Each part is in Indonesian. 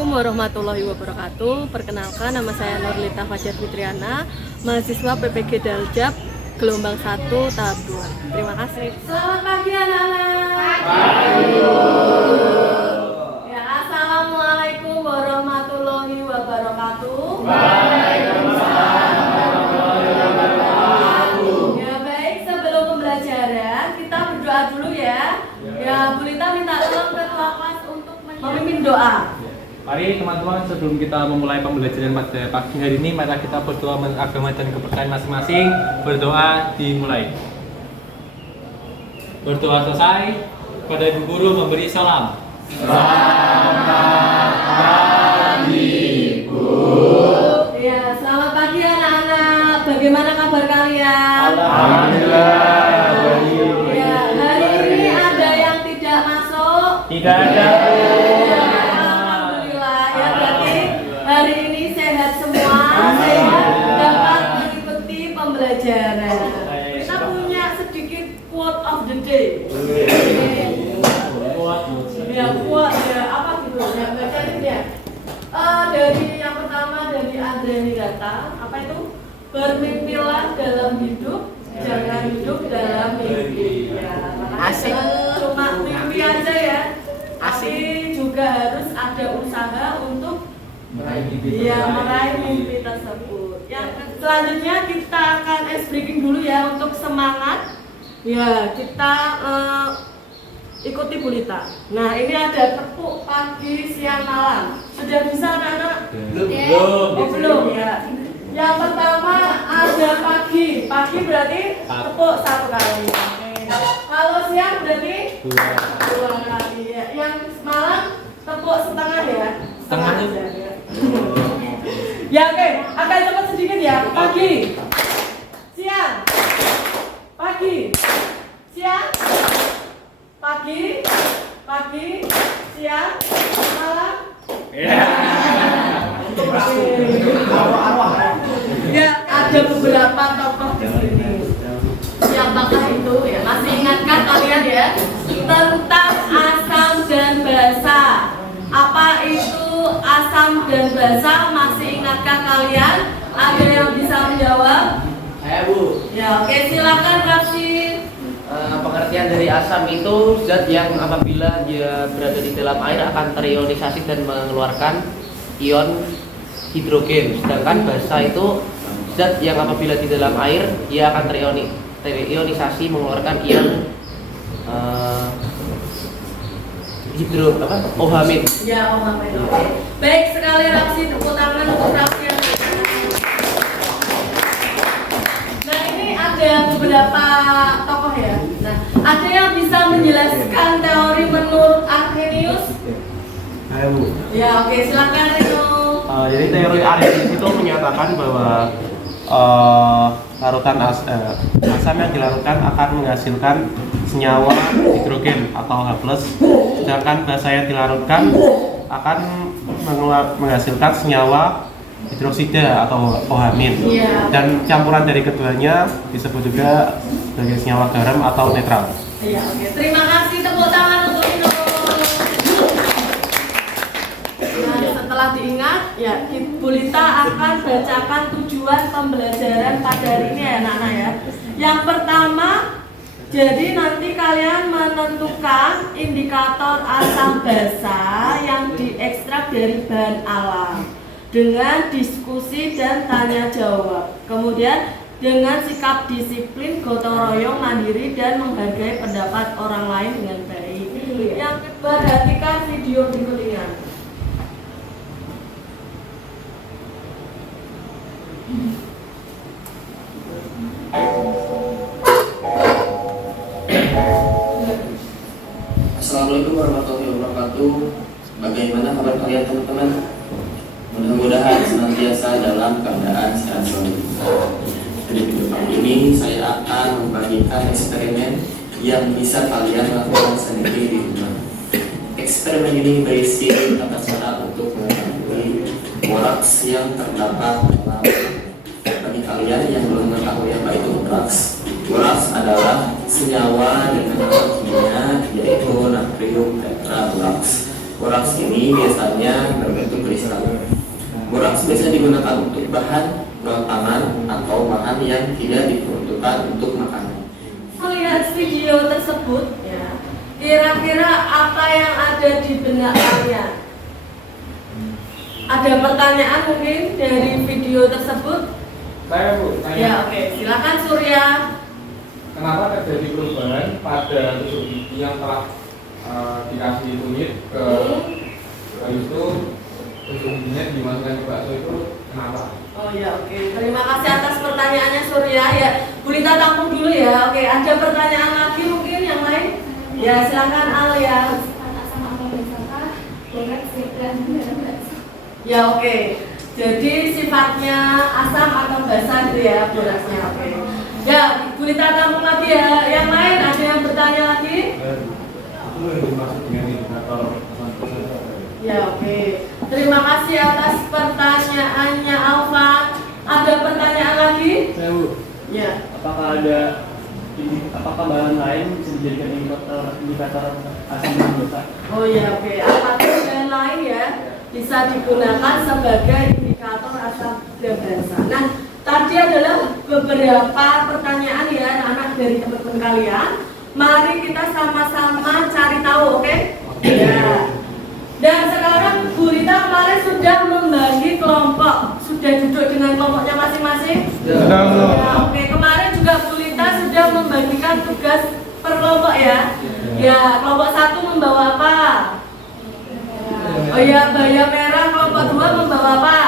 Assalamualaikum warahmatullahi wabarakatuh. Perkenalkan, nama saya Nurlita Fajar Fitriana, mahasiswa PPG Daljab gelombang 1 tahap 2. Terima kasih. Selamat pagi anak-anak. Ya, assalamualaikum warahmatullahi wabarakatuh. Waalaikumsalam warahmatullahi wabarakatuh. Ya baik, sebelum pembelajaran kita berdoa dulu ya. Ya, Bu Lita minta tolong ketua kelas untuk memimpin doa. Mari teman-teman, sebelum kita memulai pembelajaran pada pagi hari ini, mari kita berdoa menurut agama dan kepercayaan masing-masing. Berdoa dimulai. Berdoa selesai, pada Ibu Guru memberi salam. Selamat pagi, Bu. Ya, selamat pagi anak-anak. Bagaimana kabar kalian? Alhamdulillah. Ya, hari ini ada yang tidak masuk? Tidak ada. Hari ini sehat semua, sehat dapat mengikuti pembelajaran. Kita punya sedikit quote of the day. Ya, quote ya, apa gitu? Ya, bacain ya. Dari yang pertama dari Andreni Gata, apa itu? Bermimpilah dalam hidup, jangan hidup dalam mimpi. Ya, Asik. Cuma mimpi aja ya. Tapi juga harus ada usaha untuk meraih mimpi tersebut. Yang selanjutnya kita akan ice breaking dulu ya untuk semangat. Ya, kita ikuti Bu Lita. Nah, ini ada tepuk pagi, siang, malam. Sudah bisa anak-anak? Belum. Oh, belum ya. Yang pertama ada pagi. Pagi berarti tepuk 1 kali. Kalau siang berarti 2 kali ya. Yang malam tepuk setengah ya. Setengah aja ya. Ya oke, akan cepat sedikit ya. Pagi, siang, pagi, siang, pagi, pagi, siang, malam. Ya, ada beberapa tokoh di sini. Siapakah itu ya? Masih ingatkah kalian ya tentang asam dan basa? Apa itu asam dan basa? Masih ingatkah kalian? Ada yang bisa menjawab? Saya Bu. Ya, oke, silakan Rafsi. Pengertian dari asam itu zat yang apabila dia berada di dalam air akan terionisasi dan mengeluarkan ion hidrogen. Sedangkan basa itu zat yang apabila di dalam air dia akan terionisasi mengeluarkan ion OH-. Ya, Muhammad. Oke. Baik sekali Rafsi, tepuk tangan untuk Rafsi. Nah, ini ada beberapa tokoh ya. Nah, ada yang bisa menjelaskan teori menurut Arrhenius? Ayo, Bu. Ya, oke, silakan Rino. Jadi teori Arrhenius itu menyatakan bahwa larutan asam yang dilarutkan akan menghasilkan senyawa hidrogen atau H+, sedangkan basa yang dilarutkan akan menghasilkan senyawa hidroksida atau OH-. Iya. Dan campuran dari keduanya disebut juga sebagai senyawa garam atau netral. Iya, oke. Terima kasih, tepuk tangan untuk Rino. Nah, setelah diingat, ya, Bu Lita akan bacakan tujuan pembelajaran pada hari ini ya, anak-anak ya. Yang pertama, jadi nanti kalian menentukan indikator asam basa yang diekstrak dari bahan alam dengan diskusi dan tanya jawab. Kemudian dengan sikap disiplin, gotong royong, mandiri dan menghargai pendapat orang lain dengan baik. Yang kedua, perhatikan video berikut ini. Assalamualaikum warahmatullahi wabarakatuh. Bagaimana kabar kalian teman-teman? Mudah-mudahan senantiasa dalam keadaan sehat selalu. Di video kali ini saya akan membagikan eksperimen yang bisa kalian lakukan sendiri di rumah. Eksperimen ini berisi tata cara untuk mengetahui boraks yang terdapat dalam. Bagi kalian yang belum mengetahui apa itu boraks adalah senyawa dengan nama kimia yaitu natrium tetraboraks. Boraks ini biasanya berbentuk kristal. Boraks biasanya digunakan untuk bahan tangan atau bahan yang tidak diperuntukkan untuk makanan. Melihat video tersebut, ya, kira-kira apa yang ada di benak kalian? Ada pertanyaan mungkin dari video tersebut? Saya Bu, tanya. Ya, oke. Silakan Surya. Kenapa terjadi perubahan pada tusuk gigi yang telah dikasih kunyit ke itu tusuk giginya dimasukkan ke bakso itu kenapa? Oh ya, oke. Terima kasih atas pertanyaannya Surya. Ya, Bu Lita tampung dulu ya. Oke, ada pertanyaan lagi mungkin yang lain? Ya, silakan Alia. Ya, oke. Jadi sifatnya asam atau basah gitu ya borasnya. Oke. Ya, Bu Lita tampung lagi ya. Yang lain ada yang bertanya lagi? Itu yang dimaksud dengan indikator asam basah. Ya, oke. Terima kasih atas pertanyaannya Alvan. Ada pertanyaan lagi? Saya Bu, Ya. apakah bahan lain bisa dijadikan indikator asam basah? Oh ya, oke. Apakah bahan lain ya bisa digunakan sebagai indikator asam basah? Nah, tadi adalah beberapa pertanyaan ya anak-anak dari teman-teman kalian. Mari kita sama-sama cari tahu, oke? Ya. Dan sekarang Bu Rita kemarin sudah membagi kelompok, sudah duduk dengan kelompoknya masing-masing. Sudah, Bu. Ya, oke. Kemarin juga Bu Rita sudah membagikan tugas per kelompok ya. Ya, kelompok 1 membawa apa? Oh ya, baya merah. Kelompok 2 membawa apa?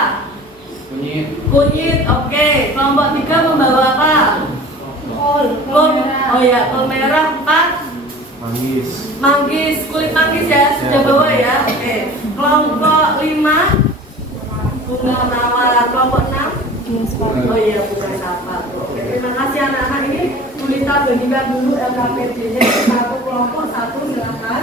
Kunyit. Oke. Kelompok 3 membawa apa? Kol. Oh ya, kol merah. 4 manggis, kulit manggis ya, sudah bawa ya. Oke. Kelompok 5 bunga mawar. Kelompok 6 oh iya, bukan apa. Oke, terima kasih anak-anak. Ini Bu Lita bagikan dulu LKPD-nya satu kelompok, satu silakan.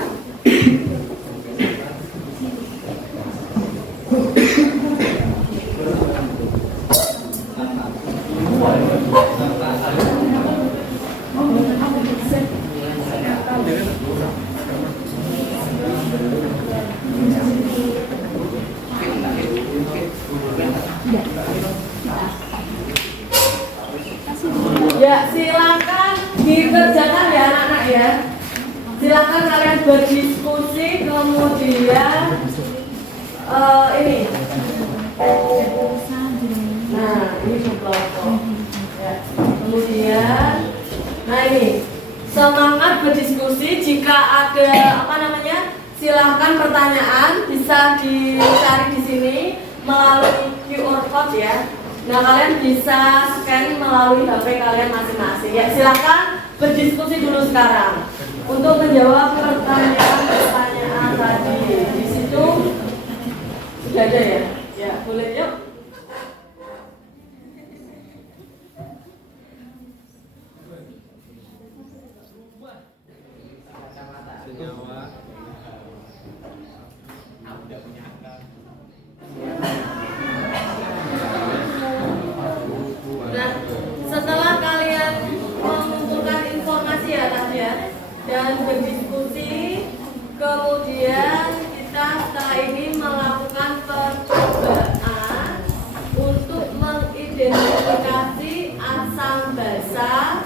Ya, silakan dikerjakan ya anak-anak ya. Silakan kalian berdiskusi, kemudian ini. Nah, ini kelompok. Ya. Kemudian, nah ini semangat berdiskusi. Jika ada apa namanya, silahkan pertanyaan bisa dicari di sini melalui QR code ya. Nah, kalian bisa scan melalui HP kalian masing-masing. Ya, silakan berdiskusi dulu sekarang untuk menjawab pertanyaan tadi. Di situ sudah ada ya? Ya, boleh yuk. Nah, setelah kalian mengumpulkan informasi ya tadi ya dan berdiskusi, kemudian kita setelah ini melakukan percobaan untuk mengidentifikasi asam basah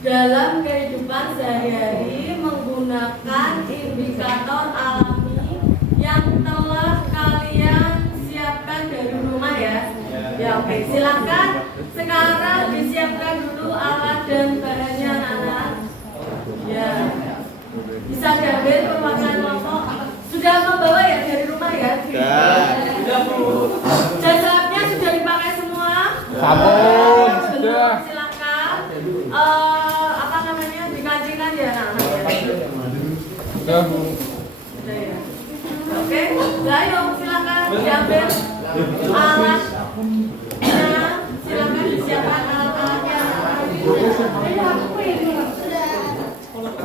dalam kehidupan sehari-hari menggunakan indikator alami yang telah kalian siapkan dari rumah ya. Ya, oke, silakan sekarang disiapkan dulu alat dan bahannya anak-anak. Ya, bisa diambil perwakilan kelompok. Sudah membawa ya dari rumah ya? Sudah. Jasadnya sudah dipakai semua? Sabun, sudah. Silakan. Apa namanya, dikancingkan ya anak-anak ya? Sudah, Bu. Sudah ya. Oke, ayo silakan diambil alat. Silakan disiapkan alat-alatnya.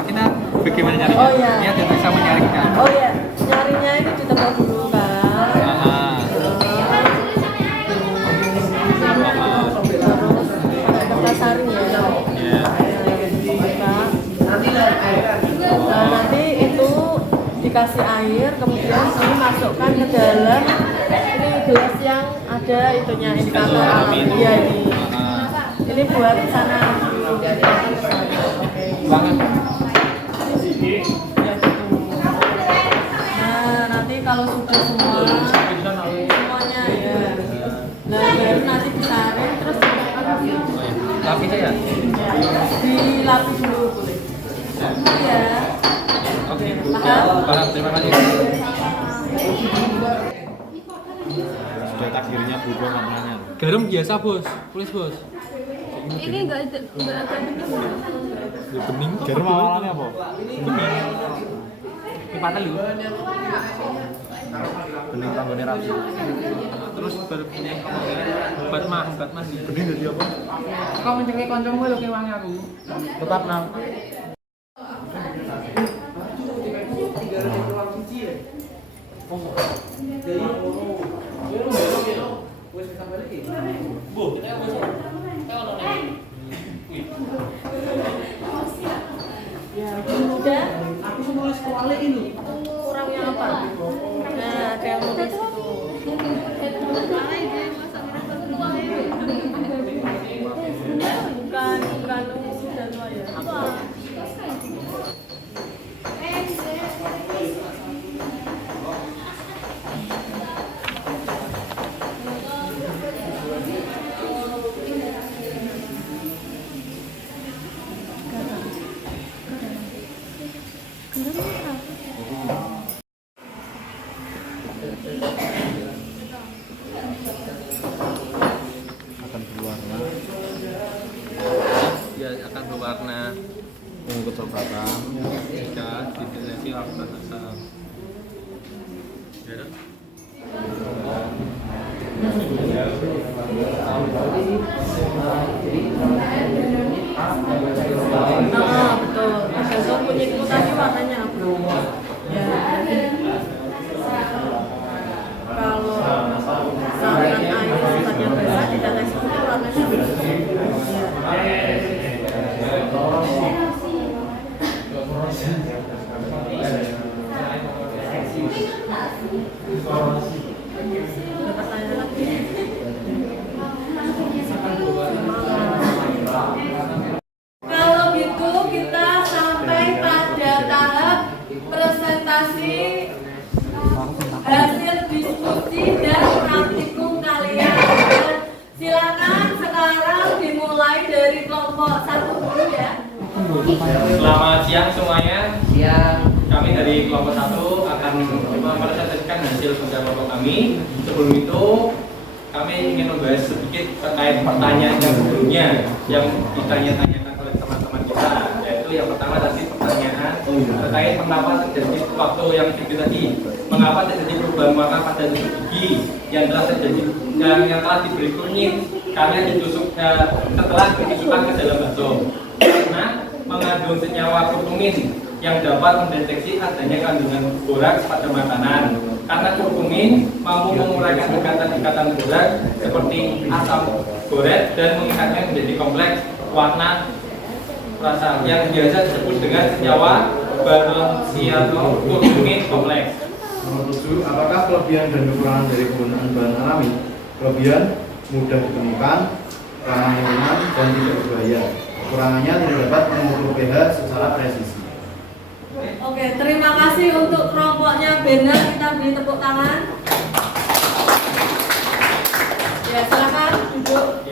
Kita bagaimana nyarinya? Oh, iya. Ya, dan bisa menyarinya. Oh ya, nyarinya ini di tempat dulu kan. Kertas saring ya. Nanti itu dikasih air, kemudian dimasukkan ke dalam ini gelas yang ada itunya indikator alami ya ini buat sana dulu. Ya, gitu. Nah nanti kalau sudah semuanya ya, nah baru nanti disaring terus Lapis ya? dilapis dulu boleh. Iya. Oke, Paham? terima kasih. Sudah takdirnya berubah warnanya. Garam biasa bos, tulis bos. Ini enggak agak Bening kok. Garam awalannya apa? Ini patah lu. Bening tanggane rapi. Terus obat mah. Bening jadi apa? Kau mencengke kancamu lho ke wangi aku. Tetap nang. Ya, kemudian kurangnya apa? Nah, ada yang nulis itu. Bukan nunggu dan ya. Apa? Akan berwarna Ya akan berwarna kecoklatan. jika dideteksi lakukan asam. Ya. Nah, betul. Tergantung kunyitmu tadi warnanya apa. Ya. Kalau saluran air sifatnya basah dideteksi itu warnanya apa? Ada pertanyaan lagi? Kalau gitu kita sampai pada tahap presentasi hasil diskusi dan praktikum kalian. Silakan sekarang dimulai dari kelompok 1 dulu ya. Selamat siang semuanya. Siang. Kami dari kelompok 1 akan mempresentasikan hasil kerja kelompok kami. Sebelum itu kami ingin membahas sedikit terkait pertanyaan yang sebelumnya yang ditanya-tanyakan oleh teman-teman kita, yaitu yang pertama tadi pertanyaan terkait mengapa terjadi waktu yang tinggi tadi, mengapa terjadi perubahan warna pada tusuk gigi yang telah terjadi dan yang telah diberi kunyit karena setelah ditusukkan ke dalam bakso karena mengandung senyawa kurkumin yang dapat mendeteksi adanya kandungan boraks pada makanan. Karena kurkumin mampu menguraikan ikatan-ikatan borak seperti asam boret dan mengikatnya menjadi kompleks warna rasa yang biasa disebut dengan senyawa baronsianokurkumin kompleks. Nomor 7, apakah kelebihan dan kekurangan dari penggunaan bahan alami? Kelebihan mudah ditemukan, ramah lingkungan, dan tidak berbahaya. Kekurangannya tidak dapat mengukur pH secara presisi. Oke, terima kasih untuk kelompoknya benar, kita beri tepuk tangan. Ya, silakan duduk.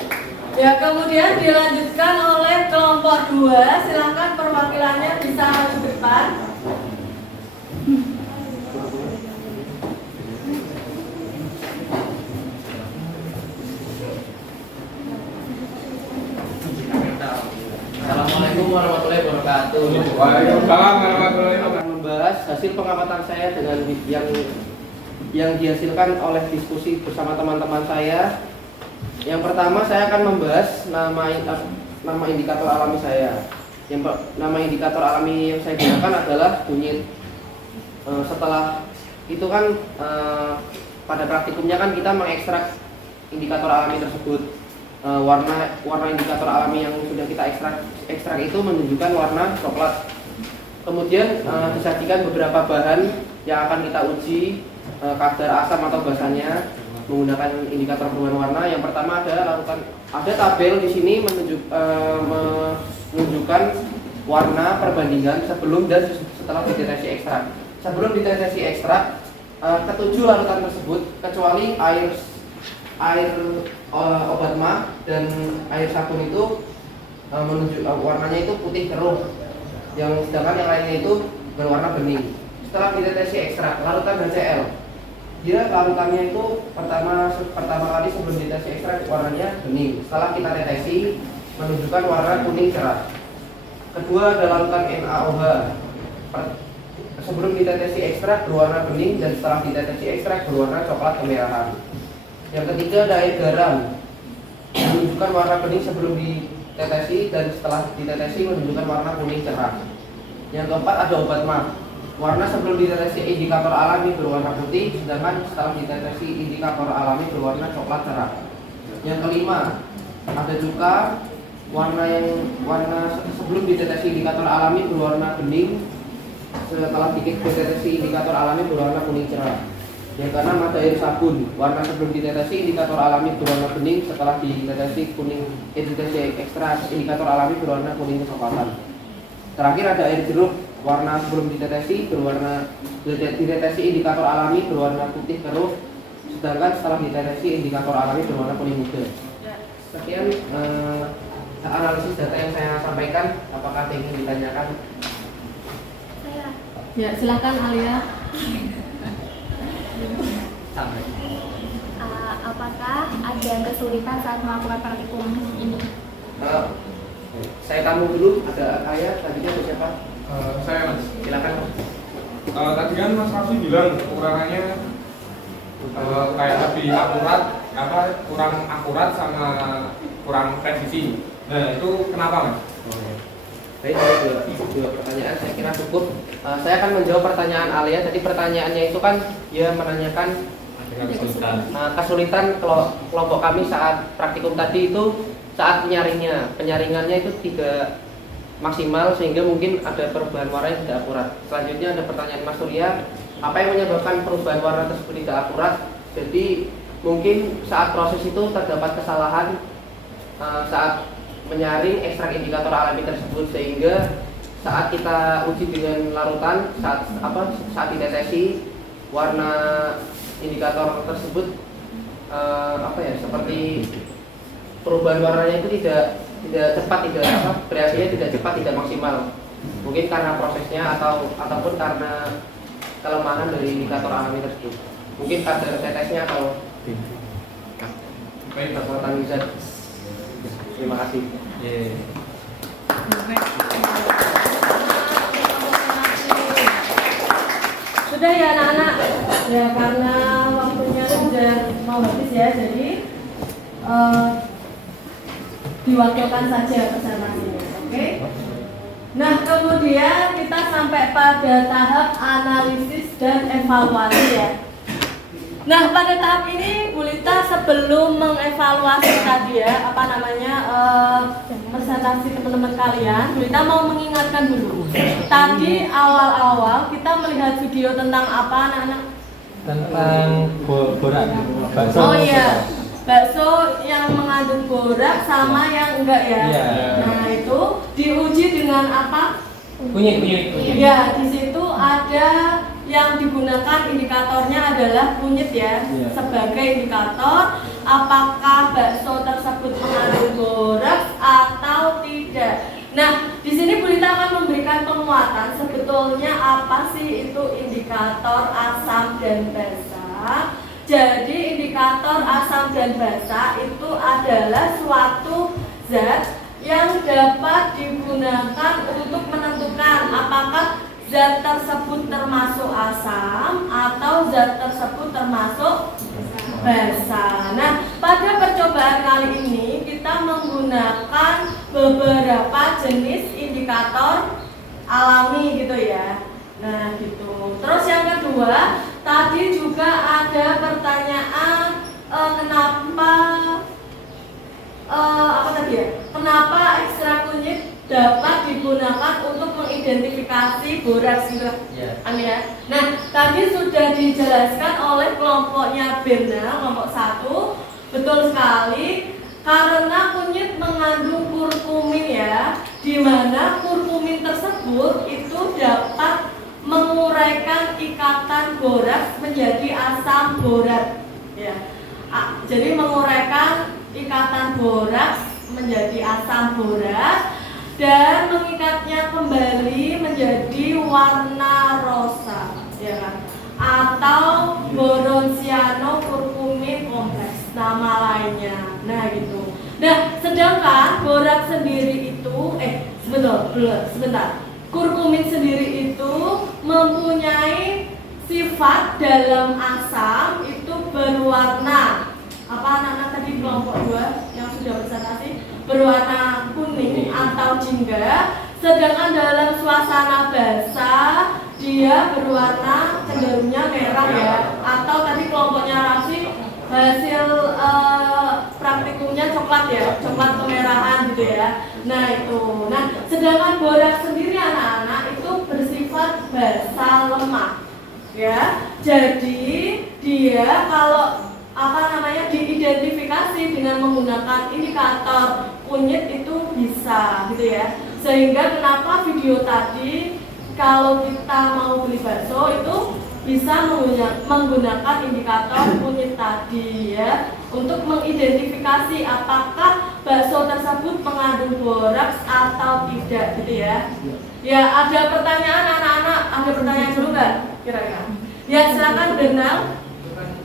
Ya, kemudian dilanjutkan oleh kelompok 2. Silakan perwakilannya bisa maju ke depan. Assalamualaikum warahmatullahi wabarakatuh. Waalaikumsalam warahmatullahi wabarakatuh. Akan membahas hasil pengamatan saya dengan yang dihasilkan oleh diskusi bersama teman-teman saya. Yang pertama saya akan membahas nama indikator alami saya. Nama indikator alami yang saya gunakan adalah kunyit. Setelah itu kan pada praktikumnya kan kita mengekstrak indikator alami tersebut. Warna indikator alami yang sudah kita ekstrak itu menunjukkan warna coklat. Kemudian disajikan beberapa bahan yang akan kita uji kadar asam atau basanya menggunakan indikator perubahan warna. Yang pertama ada tabel di sini menunjukkan warna perbandingan sebelum dan setelah diteteksi ekstrak. Sebelum diteteksi ekstrak, ketujuh larutan tersebut kecuali air obat mah dan air sabun itu warnanya itu putih keruh, sedangkan yang lainnya itu berwarna bening. Setelah diteteksi ekstrak, larutan HCl, dia larutannya itu pertama kali sebelum diteteksi ekstrak warnanya bening. Setelah kita deteksi menunjukkan warna kuning cerah. Kedua ada larutan NaOH. Sebelum diteteksi ekstrak berwarna bening dan setelah diteteksi ekstrak berwarna coklat kemerahan. Yang ketiga ada air garam, menunjukkan warna bening sebelum ditetesi dan setelah diteteksi menunjukkan warna kuning cerah. Yang keempat ada obat mah. Warna sebelum diteteksi indikator alami berwarna putih, sedangkan setelah diteteksi indikator alami berwarna coklat cerah. Yang kelima ada cuka. Warna sebelum dideteksi indikator alami berwarna bening, setelah dideteksi indikator alami berwarna kuning cerah. Yang keenam ada air sabun. Warna sebelum dideteksi indikator alami berwarna bening, setelah dideteksi ekstrak indikator alami berwarna kuning kecoklatan. Terakhir ada air jeruk. Warna sebelum dideteksi indikator alami berwarna putih keruh, sedangkan setelah dideteksi indikator alami berwarna kuning muda. Sekian analisis data yang saya sampaikan. Apakah ingin ditanyakan? Ya, silakan Alia. Apakah ada kesulitan saat melakukan praktikum ini? Saya tamu dulu. Ada Ayah, tadinya ada siapa? Saya Mas. Silakan. Tadi kan Mas Raffi bilang kekurangannya kayak lebih akurat, kurang akurat sama kurang presisi. Nah itu kenapa Mas? Baik, dua pertanyaan saya kira cukup. Saya akan menjawab pertanyaan Alia. Tadi pertanyaannya itu kan dia menanyakan kesulitan kelompok kami saat praktikum tadi itu saat penyaringannya itu tidak maksimal sehingga mungkin ada perubahan warna yang tidak akurat. Selanjutnya ada pertanyaan Mas Surya, apa yang menyebabkan perubahan warna tersebut tidak akurat? Jadi mungkin saat proses itu terdapat kesalahan saat menyaring ekstrak indikator alami tersebut, sehingga saat kita uji dengan larutan saat dideteksi warna indikator tersebut seperti perubahan warnanya itu tidak cepat, bereaksinya tidak cepat, tidak maksimal. Mungkin karena prosesnya ataupun karena kelemahan dari indikator alami tersebut. Mungkin kadar tetesnya atau kekuatan zat. Terima kasih. Sudah ya anak-anak. Ya karena waktunya sudah mau habis ya, jadi diwakilkan saja presentasinya. Oke? Nah, kemudian kita sampai pada tahap analisis dan evaluasi ya. Nah, pada tahap ini Bu Lita sebelum mengevaluasi tadi ya, presentasi teman-teman kalian, Bu Lita mau mengingatkan dulu. Tadi awal-awal kita melihat video tentang apa anak-anak? Tentang borak bakso. Oh iya, bakso yang mengandung borak sama yang enggak ya. Iya. Nah, itu diuji dengan apa? Kunyit. Ya, di situ ada yang digunakan indikatornya adalah kunyit ya, sebagai indikator apakah bakso tersebut mengandung boraks atau tidak. Nah, di sini Bu Lita akan memberikan penguatan sebetulnya apa sih itu indikator asam dan basa. Jadi indikator asam dan basa itu adalah suatu zat yang dapat digunakan untuk menentukan apakah zat tersebut termasuk asam atau zat tersebut termasuk basa. Nah, pada percobaan kali ini kita menggunakan beberapa jenis indikator alami gitu ya. Nah, gitu. Terus yang kedua, tadi juga ada pertanyaan kenapa ekstrak kunyit dapat digunakan untuk mengidentifikasi boraks gitu Ya. ya. Nah, tadi sudah dijelaskan oleh kelompoknya Berna, kelompok 1. Betul sekali, karena kunyit mengandung kurkumin ya, di mana kurkumin tersebut itu dapat menguraikan ikatan boraks menjadi asam borat ya. Jadi menguraikan ikatan boraks menjadi asam borat dan mengikatnya kembali menjadi warna rosa ya kan, atau boron cyanokurkumin kompleks nama lainnya. Nah gitu. Nah sedangkan boraks sendiri itu sebentar kurkumin sendiri itu mempunyai sifat dalam asam itu berwarna apa anak-anak tadi kelompok 2 yang sudah presentasi, berwarna kuning atau jingga, sedangkan dalam suasana basah dia berwarna cenderungnya merah ya, atau tadi kelompoknya Raffi hasil praktikumnya coklat ya, coklat kemerahan gitu ya. Nah itu, nah sedangkan boraks sendiri anak-anak itu bersifat basal lemah ya, jadi dia kalau diidentifikasi dengan menggunakan indikator kunyit itu bisa gitu ya. Sehingga kenapa video tadi kalau kita mau beli bakso itu bisa menggunakan indikator kunyit tadi ya, untuk mengidentifikasi apakah bakso tersebut mengandung boraks atau tidak gitu ya. Ya, ada pertanyaan anak-anak, ada pertanyaan dulu nggak kira-kira? Ya silakan Bernal.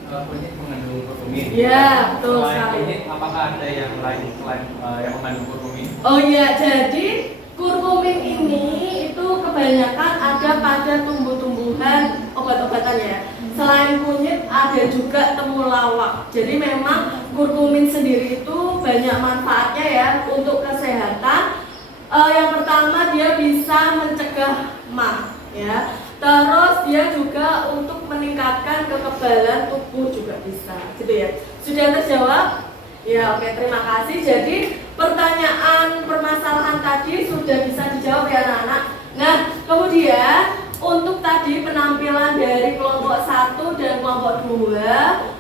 Kunyit mengandung kurkumin. Ya, betul Selain sekali. kunyit, apakah ada yang lain selain yang mengandung kurkumin? Oh iya, jadi kurkumin ini itu kebanyakan ada pada tumbuh-tumbuhan obat-obatan ya. Selain kunyit ada juga temulawak. Jadi memang kurkumin sendiri itu banyak manfaatnya ya untuk kesehatan. Yang pertama dia bisa mencegah MAH ya. Terus dia juga untuk meningkatkan kekebalan tubuh juga bisa, gitu ya. Sudah terjawab? Ya, oke, terima kasih. Jadi pertanyaan permasalahan tadi sudah bisa dijawab ya anak-anak. Nah, kemudian untuk tadi penampilan dari kelompok 1 dan kelompok 2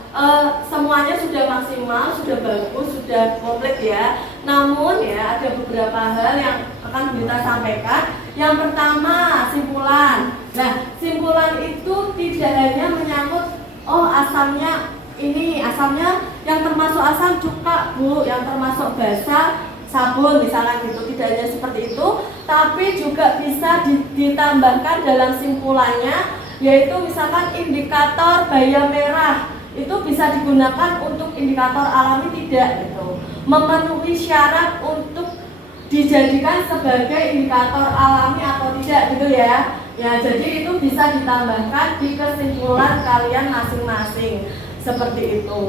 semuanya sudah maksimal, sudah bagus, sudah komplit ya. Namun ya ada beberapa hal yang akan kita sampaikan. Yang pertama, simpulan. Nah, simpulan itu tidak hanya menyangkut asamnya ini, asamnya yang termasuk asam cuka Bu, yang termasuk basa sabun misalnya gitu. Tidak hanya seperti itu, tapi juga bisa ditambahkan dalam simpulannya, yaitu misalkan indikator bayam merah. Itu bisa digunakan untuk indikator alami tidak gitu, memenuhi syarat untuk dijadikan sebagai indikator alami atau tidak gitu ya. Ya, jadi itu bisa ditambahkan di kesimpulan kalian masing-masing seperti itu.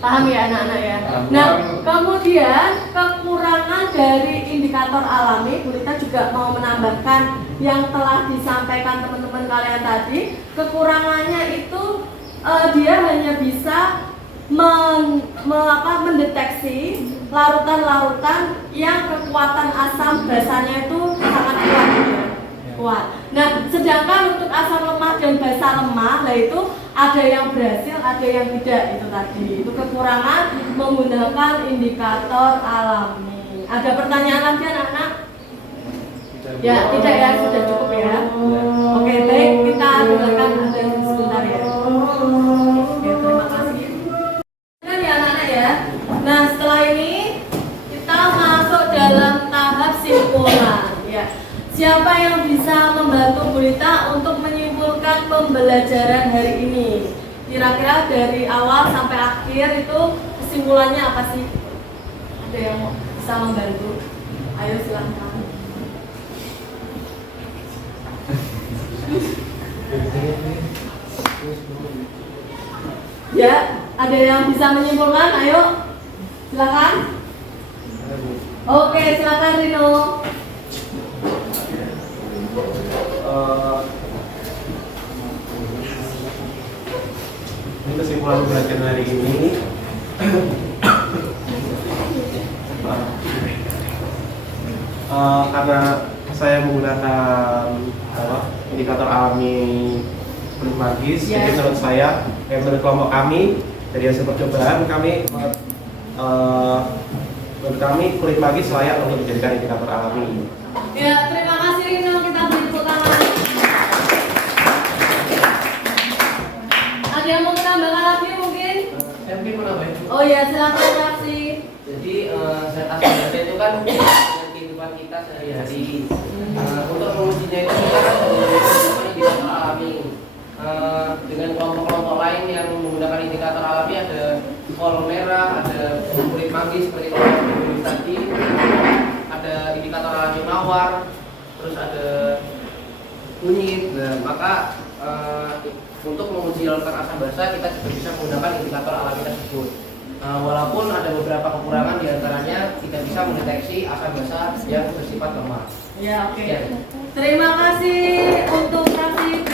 Paham ya anak-anak ya? Nah, kemudian kekurangan dari indikator alami, Bu Rita juga mau menambahkan yang telah disampaikan teman-teman kalian tadi. Kekurangannya itu dia hanya bisa mendeteksi larutan-larutan yang kekuatan asam basanya itu sangat kuat ya. Kuat. Nah, sedangkan untuk asam lemah dan basa lemah, nah itu ada yang berhasil, ada yang tidak itu tadi. Itu kekurangan menggunakan indikator alami. Ada pertanyaan lagi anak-anak? Ya, tidak ya, sudah cukup ya. Oke, baik, kita dengarkan ada sebentar ya. Oke, terima kasih. Kan ya anak-anak ya. Nah, setelah ini kita masuk dalam tahap simpulan ya. Siapa yang bisa membantu Bu Rita untuk menyimpulkan pembelajaran hari ini? Kira-kira dari awal sampai akhir itu kesimpulannya apa sih? Ada yang bisa membantu? Ayo silahkan. Ya, ada yang bisa menyimpulkan? Ayo, silakan. Oke, silakan Rino. Ini kesimpulan pembelajaran hari ini. Karena saya menggunakan indikator alami kulit magis. Jadi menurut saya, menurut kelompok kami dari hasil percobaan menurut kami kulit magis layak untuk dijadikan indikator alami. Ya, terima kasih Rino, kita beri tepuk tangan. Ada yang mau menambahkan lagi mungkin? Saya mungkin mau nambahin. Oh ya, silakan reaksi. Jadi zat asam basa itu kan dengan kehidupan kita sehari-hari. Untuk mengujinya itu kita kan menggunakan indikator alami. Dengan kelompok-kelompok lain yang menggunakan indikator alami ada kol merah, ada kulit magis seperti kelompok tadi, ada indikator alami mawar, terus ada kunyit. Nah, maka untuk menguji larutan asam basa kita juga bisa menggunakan indikator alami tersebut. Walaupun ada beberapa kekurangan diantaranya tidak bisa mendeteksi asam basa yang bersifat lemah. Ya, oke. Ya. Terima kasih untuk reaksi.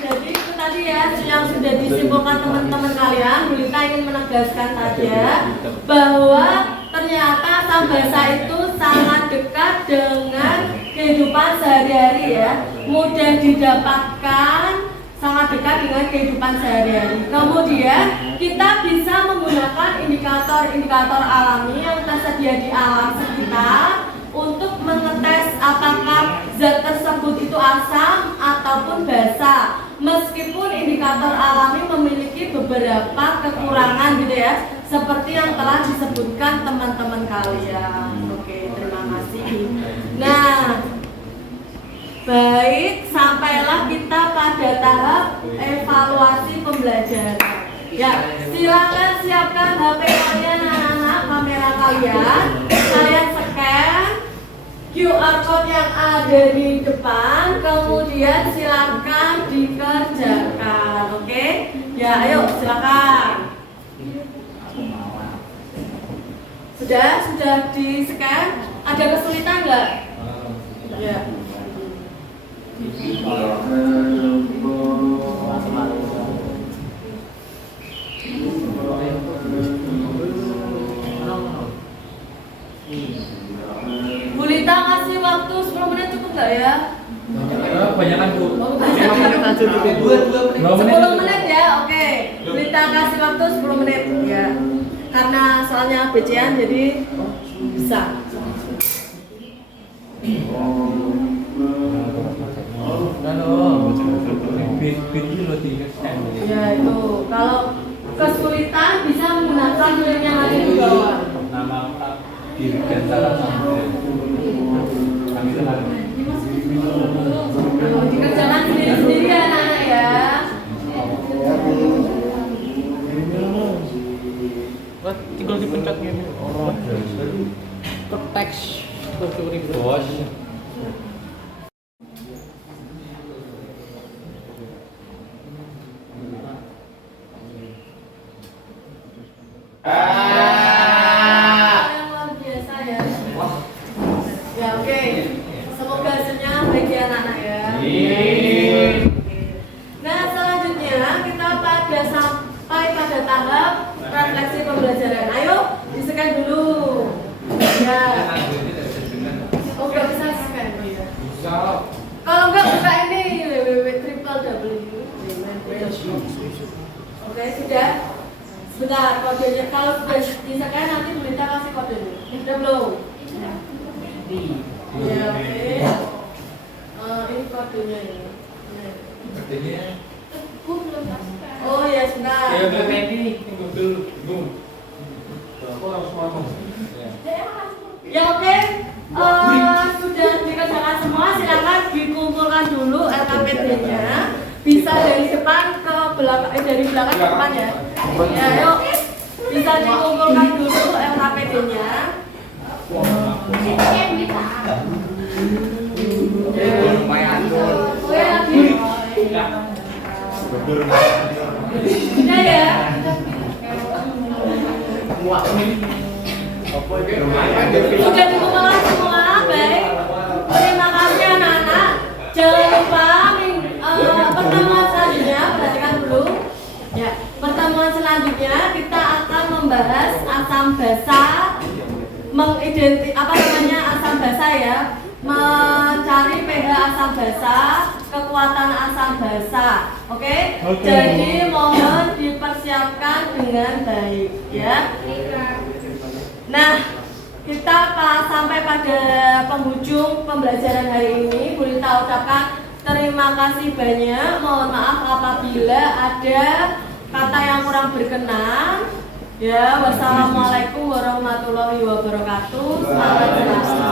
Jadi itu tadi ya yang sudah disimpulkan teman-teman kalian. Bu Lita ingin menegaskan saja bahwa ternyata asam basa itu sangat dekat dengan kehidupan sehari-hari ya, mudah didapatkan, sangat dekat dengan kehidupan sehari-hari. Kemudian kita bisa menggunakan indikator-indikator alami yang tersedia di alam sekitar untuk mengetes apakah zat tersebut itu asam ataupun basa. Meskipun indikator alami memiliki beberapa kekurangan gitu ya, seperti yang telah disebutkan teman-teman kalian. Oke, terima kasih. Nah, baik, sampailah kita pada tahap evaluasi pembelajaran. Ya, silakan siapkan HP kalian anak-anak, kamera kalian. Kalian scan QR code yang ada di depan, kemudian silakan dikerjakan. Oke? Ya, ayo silakan. Sudah di-scan? Ada kesulitan nggak? Ya. Bu Lita kasih waktu 10 menit cukup nggak ya? Banyakan Bu. 10 menit ya, oke. Bu Lita kasih waktu 10 menit ya. Karena soalnya BC-an jadi bisa. Ya itu, kalau kesulitan bisa menggunakan link yang ada di bawah. Nama lengkap Dirjen Tata Sambungan. Kami kenal. Dikerjakan sendiri-sendiri ya anak-anak ya. Tinggal dipencet gini. Ke teks Bos. Yang luar biasa ya. Ya oke. Semoga hasilnya bagi anak-anak ya. Nah selanjutnya kita sampai pada tahap refleksi pembelajaran. Ayo di-scan dulu. Ya. Oh nggak bisa scan ya. Kalau nggak buka ini www.www. Oke sudah. Sebentar kodenya. Kalau sudah di-scan nanti Bu Lita kasih kodenya. Sudah belum? Ya oke. Ini kodenya ini. Oh ya sebentar. Ya oke. Sudah dikerjakan semua, silakan dikumpulkan dulu LKPD-nya. Bisa dari depan ke belakang, dari belakang ke depan ya. Ya, yuk. Bisa dikumpulkan dulu LKPD-nya. Sudah ya. Sudah dikumpulkan semua, baik. Terima kasih anak-anak. Jangan lupa pertemuan selanjutnya, perhatikan dulu. Ya, pertemuan selanjutnya kita akan membahas asam basa asam basa ya, mencari pH asam basa, kekuatan asam basa. Oke? Jadi mohon dipersiapkan dengan baik ya. Nah, kita sampai pada penghujung pembelajaran hari ini. Bu Lita ucapkan terima kasih banyak. Mohon maaf apabila ada kata yang kurang berkenan. Ya, wassalamualaikum warahmatullahi wabarakatuh. Selamat berjumpa.